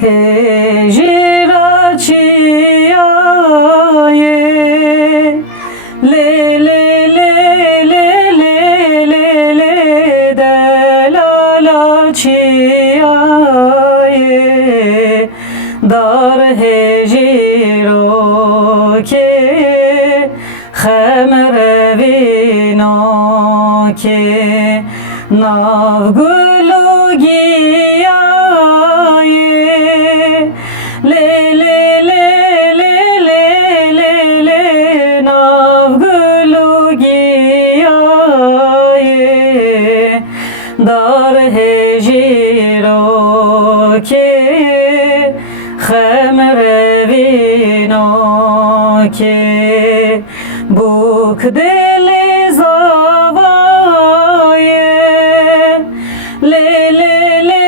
Hejira çiyaye le le le le le le le delala çiyaye dar hejiro ke khemrevino ke navgulugiya le le le le le le le navgulugiya dar hejiro ke khemrevino ke buk deli zavaye le le le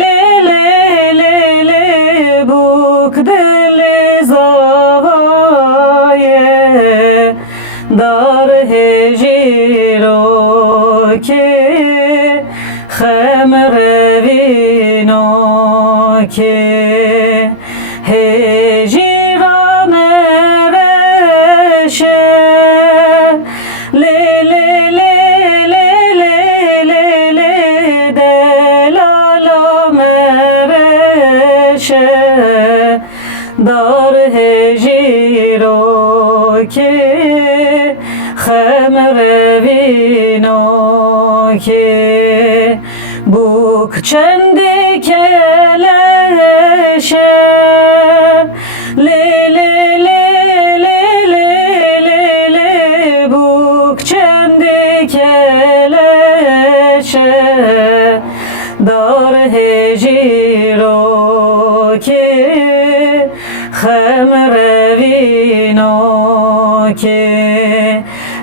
le le le le buk deli zavaye dar hejiro ke khemrevino ke hejira mereşe le le le le le le le delala mereşe dar hejiro ke khemrevino ke buk çendi keleşe le le le le le le le buk çendi keleşe dar hejiro ke khemrevino ke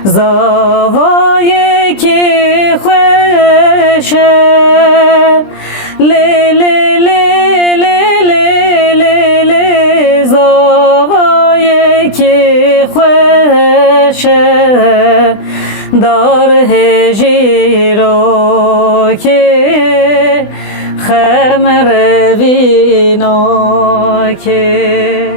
zavaye ki khweşe le le le le le le le zavaye ki khweşe dar hejiro ke khemrevino ke